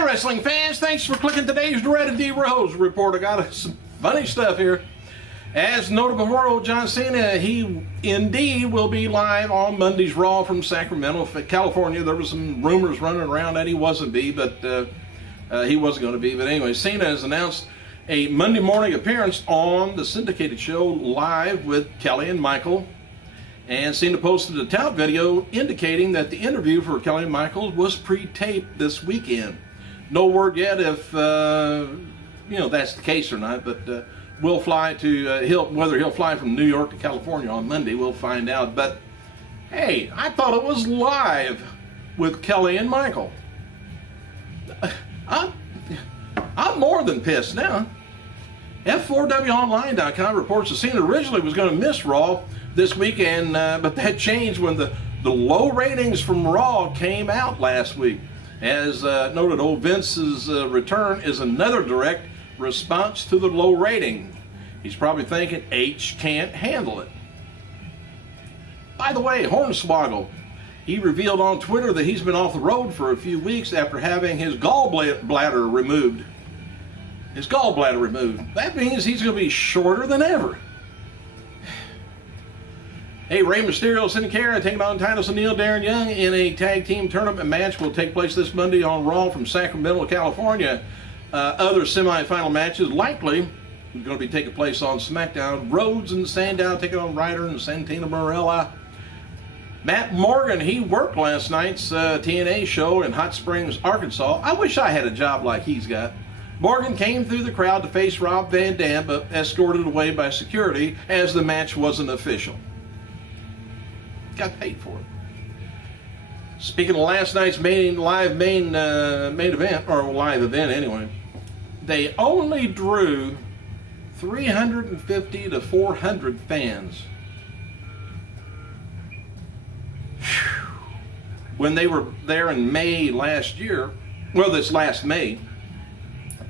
Hi, wrestling fans. Thanks for clicking today's Dreaded D Rose report. I got some funny stuff here. As noted before, old John Cena, he indeed will be live on Monday's Raw from Sacramento, California. There were some rumors running around that he wasn't going to be. But anyway, Cena has announced a Monday morning appearance on the syndicated show Live with Kelly and Michael. And Cena posted a tout video indicating that the interview for Kelly and Michael was pre-taped this weekend. No word yet if that's the case or not, but we'll fly to whether he'll fly from New York to California on Monday, we'll find out. But hey, I thought it was Live with Kelly and Michael. I'm more than pissed now. F4WOnline.com reports that Cena originally was going to miss Raw this weekend, but that changed when the low ratings from Raw came out last week. As noted, old Vince's return is another direct response to the low rating. He's probably thinking H can't handle it. By the way, Hornswoggle, he revealed on Twitter that he's been off the road for a few weeks after having his gallbladder removed. His gallbladder removed. That means he's going to be shorter than ever. Hey, Rey Mysterio, Sin Cara taking on Titus O'Neil, Darren Young in a tag team tournament match will take place this Monday on Raw from Sacramento, California. Other semifinal matches likely going to be taking place on SmackDown. Rhodes and Sandow taking on Ryder and Santina Marella. Matt Morgan, he worked last night's TNA show in Hot Springs, Arkansas. I wish I had a job like he's got. Morgan came through the crowd to face Rob Van Dam, but escorted away by security as the match wasn't official. Got paid for it. Speaking of last night's live event anyway, they only drew 350 to 400 fans. Whew. When they were there in May last year, well, this last May,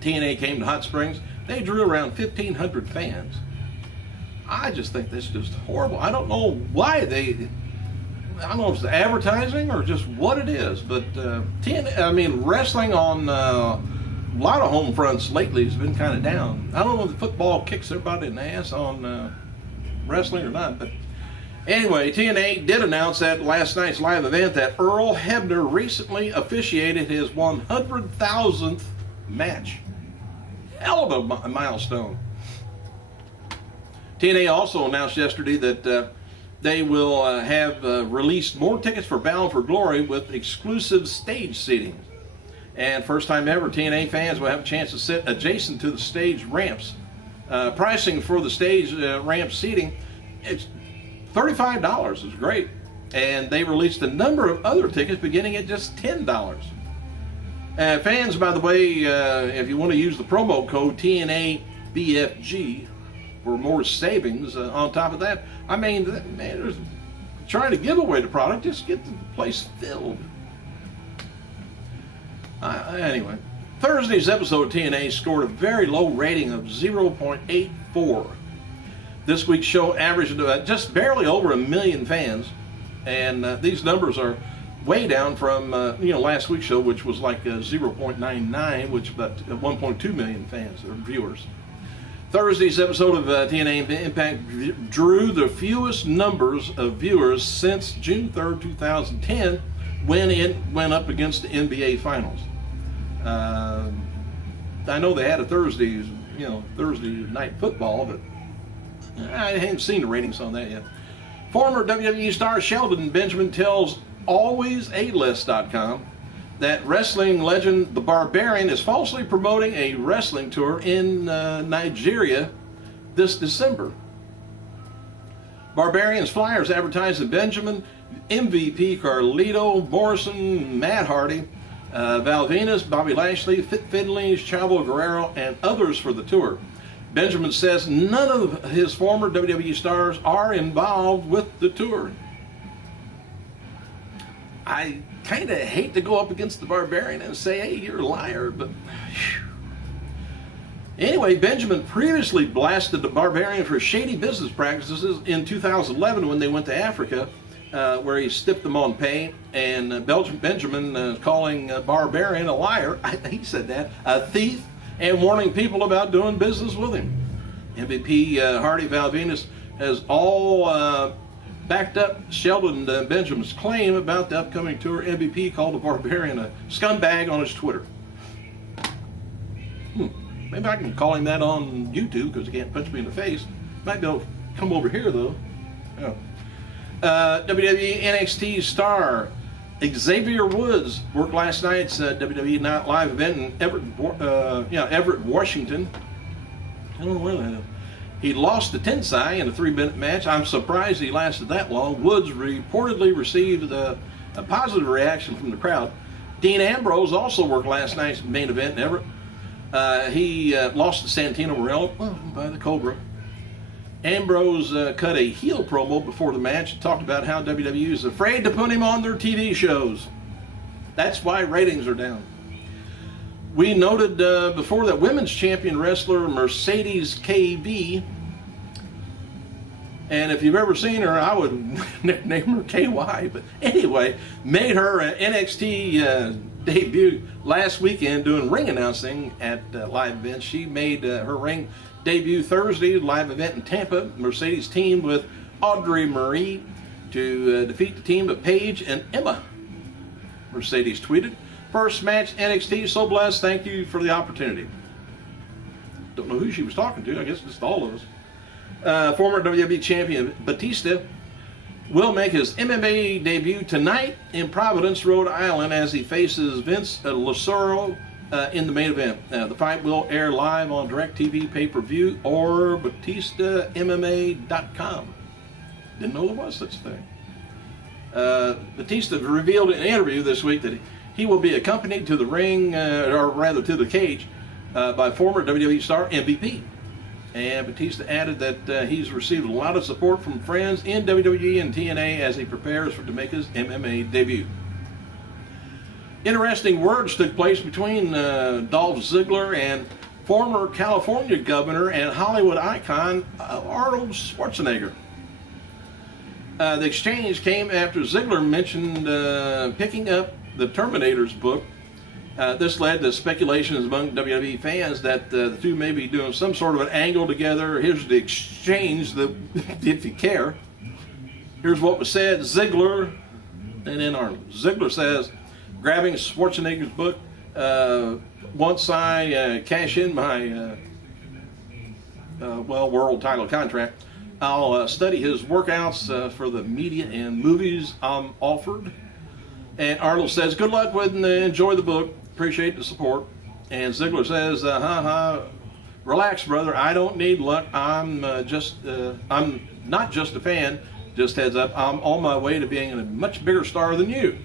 TNA came to Hot Springs, they drew around 1,500 fans. I just think this is just horrible. I don't know why I don't know if it's the advertising or just what it is, but wrestling on a lot of home fronts lately has been kind of down. I don't know if the football kicks everybody in the ass on wrestling or not, but anyway, TNA did announce that last night's live event that Earl Hebner recently officiated his 100,000th match. Hell of a milestone. TNA also announced yesterday that they will have released more tickets for Bound for Glory with exclusive stage seating. And first time ever, TNA fans will have a chance to sit adjacent to the stage ramps. Pricing for the stage ramp seating, it's $35. It's great. And they released a number of other tickets beginning at just $10. Fans, by the way, if you want to use the promo code TNABFG, for more savings on top of that. I mean, man, there's trying to give away the product, just get the place filled. Anyway, Thursday's episode of TNA scored a very low rating of 0.84. This week's show averaged just barely over 1 million fans, and these numbers are way down from last week's show, which was like 0.99, which about 1.2 million fans or viewers. Thursday's episode of TNA Impact drew the fewest numbers of viewers since June 3rd, 2010, when it went up against the NBA Finals. I know they had a Thursday night football, but I haven't seen the ratings on that yet. Former WWE star Sheldon Benjamin tells AlwaysAList.com that wrestling legend The Barbarian is falsely promoting a wrestling tour in Nigeria this December. Barbarian's flyers advertise that Benjamin, MVP Carlito, Morrison, Matt Hardy, Val Venus, Bobby Lashley, Fit Finley, Chavo Guerrero, and others for the tour. Benjamin says none of his former WWE stars are involved with the tour. I kind of hate to go up against the Barbarian and say, hey, you're a liar, but whew. Anyway, Benjamin previously blasted the Barbarian for shady business practices in 2011 when they went to Africa where he stiffed them on pay, and Benjamin calling Barbarian a liar. He said that, a thief, and warning people about doing business with him. MVP Hardy Valvinus has all backed up Sheldon Benjamin's claim about the upcoming tour. MVP called the Barbarian a scumbag on his Twitter. Maybe I can call him that on YouTube because he can't punch me in the face. Might be able to come over here though. Yeah. WWE NXT star Xavier Woods worked last night's WWE Night Live event in Everett, Washington. I don't know where that is. He lost to Tensai in a 3-minute match. I'm surprised he lasted that long. Woods reportedly received a positive reaction from the crowd. Dean Ambrose also worked last night's main event in Everett. He lost to Santino Marella by the Cobra. Ambrose cut a heel promo before the match and talked about how WWE is afraid to put him on their TV shows. That's why ratings are down. We noted before that women's champion wrestler Mercedes KV, and if you've ever seen her, I would nickname her KY, but anyway, made her NXT debut last weekend doing ring announcing at live events. She made her ring debut Thursday, live event in Tampa. Mercedes teamed with Audrey Marie to defeat the team of Paige and Emma. Mercedes tweeted, "First match NXT, so blessed, thank you for the opportunity." Don't know who she was talking to, I guess just all of us. Former WWE champion Batista will make his MMA debut tonight in Providence, Rhode Island, as he faces Vince Lucero in the main event. The fight will air live on DirecTV pay-per-view or BatistaMMA.com. Didn't know there was such a thing. Batista revealed in an interview this week that he will be accompanied to the ring, or rather to the cage, by former WWE star MVP. And Batista added that he's received a lot of support from friends in WWE and TNA as he prepares to make his MMA debut. Interesting words took place between Dolph Ziggler and former California governor and Hollywood icon Arnold Schwarzenegger. The exchange came after Ziggler mentioned picking up the Terminator's book. This led to speculations among WWE fans that the two may be doing some sort of an angle together. Here's the exchange, if you care. Here's what was said, Ziggler and then Arnold. Ziggler says, grabbing Schwarzenegger's book, once I cash in my world title contract, I'll study his workouts for the media and movies I'm offered. And Arnold says, good luck with and enjoy the book. Appreciate the support. And Ziggler says, relax, brother. I don't need luck. I'm not just a fan. Just heads up, I'm on my way to being a much bigger star than you.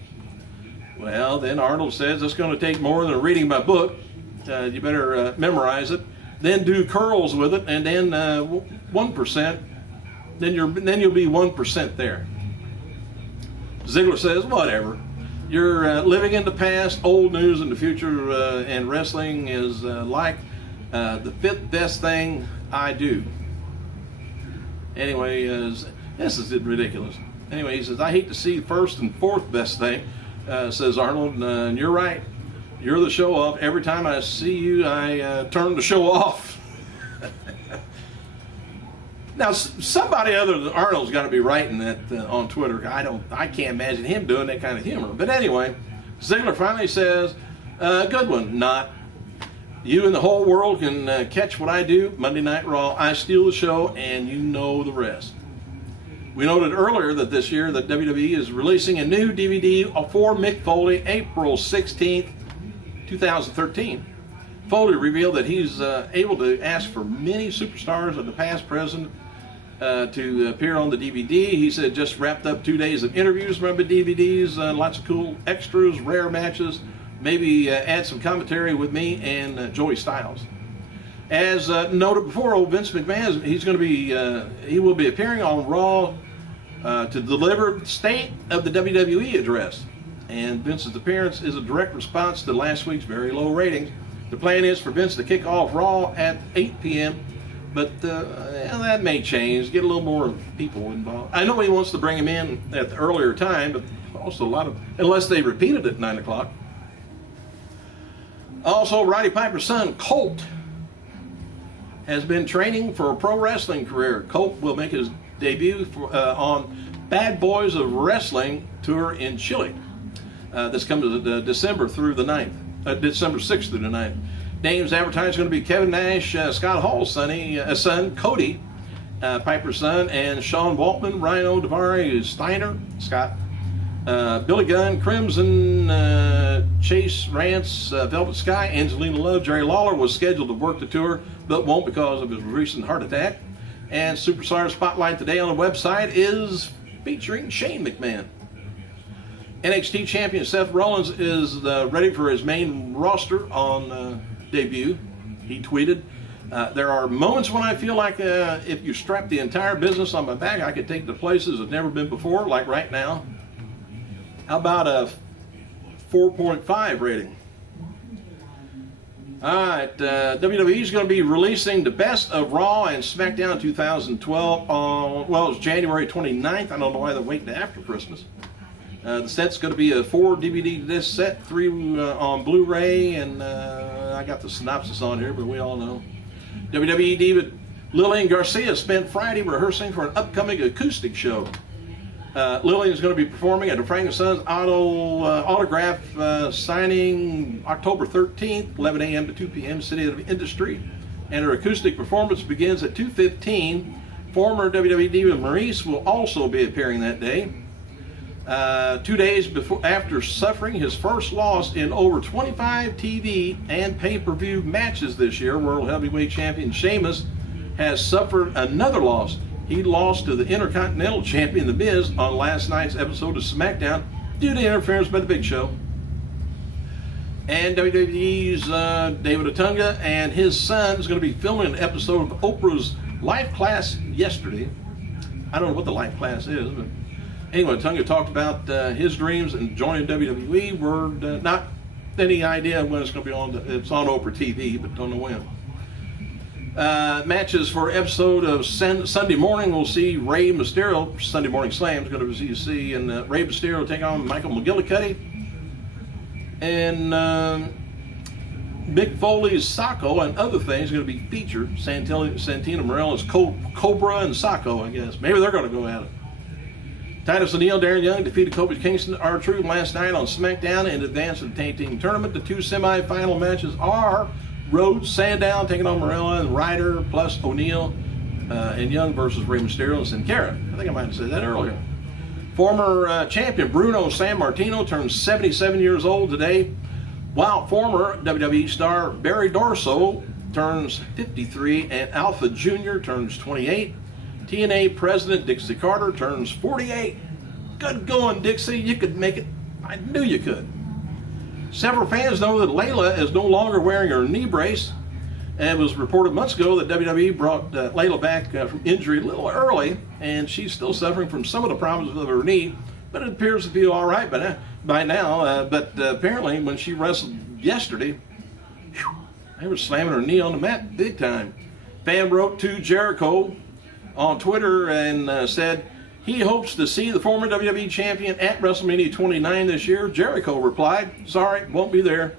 Well, then Arnold says, it's going to take more than reading my book. You better memorize it. Then do curls with it, and then 1%. Then you'll be 1% there. Ziggler says, whatever. You're living in the past, old news in the future, and wrestling is like the fifth best thing I do. Anyway, this is ridiculous. Anyway, he says, I hate to see first and fourth best thing, says Arnold, and you're right. You're the show off. Every time I see you, I turn the show off. Now, somebody other than Arnold's got to be writing that on Twitter. I can't imagine him doing that kind of humor. But anyway, Ziggler finally says, good one, not. You and the whole world can catch what I do, Monday Night Raw. I steal the show, and you know the rest. We noted earlier that this year that WWE is releasing a new DVD for Mick Foley, April 16th, 2013. Foley revealed that he's able to ask for many superstars of the past, present, to appear on the DVD. He said just wrapped up 2 days of interviews from the DVDs, lots of cool extras, rare matches, maybe add some commentary with me and Joey Styles. As noted before, old Vince McMahon, he will be appearing on Raw to deliver State of the WWE address. And Vince's appearance is a direct response to last week's very low ratings. The plan is for Vince to kick off Raw at 8 p.m. But yeah, that may change. Get a little more people involved. I know he wants to bring him in at the earlier time, but also a lot of, unless they repeat it at 9 o'clock. Also, Roddy Piper's son, Colt, has been training for a pro wrestling career. Colt will make his debut on Bad Boys of Wrestling tour in Chile. This comes December through the 9th, December 6th through the 9th. Names advertised going to be Kevin Nash, Scott Hall's son, Cody, Piper's son, and Sean Waltman, Rhino, Davari, Steiner, Scott, Billy Gunn, Crimson, Chase Rance, Velvet Sky, Angelina Love. Jerry Lawler was scheduled to work the tour, but won't because of his recent heart attack. And Superstar Spotlight today on the website is featuring Shane McMahon. NXT champion Seth Rollins is ready for his main roster on debut. He tweeted, there are moments when I feel like if you strap the entire business on my back, I could take the places I've never been before, like right now. How about a 4.5 rating? All right, WWE is going to be releasing the best of Raw and SmackDown 2012 on, well, it's January 29th. I don't know why they're waiting after Christmas. The set's going to be a 4 DVD disc set, 3 on Blu-ray, and I got the synopsis on here, but we all know. WWE diva Lillian Garcia spent Friday rehearsing for an upcoming acoustic show. Lillian is going to be performing at a Frank & Sons autograph signing October 13th, 11 a.m. to 2 p.m. City of Industry. And her acoustic performance begins at 2:15. Former WWE diva Maurice will also be appearing that day. 2 days after suffering his first loss in over 25 TV and pay-per-view matches this year, World Heavyweight Champion Sheamus has suffered another loss. He lost to the Intercontinental Champion, The Miz, on last night's episode of SmackDown due to interference by The Big Show. And WWE's David Otunga and his son is going to be filming an episode of Oprah's Life Class yesterday. I don't know what the Life Class is, but anyway, Otunga talked about his dreams and joining WWE. We're not any idea when it's going to be on. It's on Oprah TV, but don't know when. Matches for episode of Sunday morning, we'll see Rey Mysterio. Sunday Morning Slam is going to see and Rey Mysterio take on Michael McGillicuddy, and Mick Foley's Sacco and other things are going to be featured. Santino Marella's Cobra and Sacco, I guess. Maybe they're going to go at it. Titus O'Neil, Darren Young defeated Kofi Kingston, R-Truth last night on SmackDown in advance of the tag team tournament. The 2 semi-final matches are Rhodes, Sandown taking on Morella and Ryder, plus O'Neil and Young versus Rey Mysterio and Sin Cara. I think I might have said that earlier. Former champion Bruno Sammartino turns 77 years old today, while former WWE star Barry Dorso turns 53 and Alpha Jr. turns 28. TNA President Dixie Carter turns 48. Good going, Dixie. You could make it. I knew you could. Several fans know that Layla is no longer wearing her knee brace. And it was reported months ago that WWE brought Layla back from injury a little early, and she's still suffering from some of the problems with her knee, but it appears to be all right by now. But apparently, when she wrestled yesterday, they were slamming her knee on the mat big time. Fan wrote to Jericho on Twitter and said he hopes to see the former WWE champion at WrestleMania 29 this year. Jericho replied, sorry, won't be there,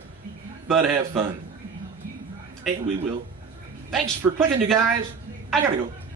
but have fun. And we will. Thanks for clicking, you guys. I gotta go.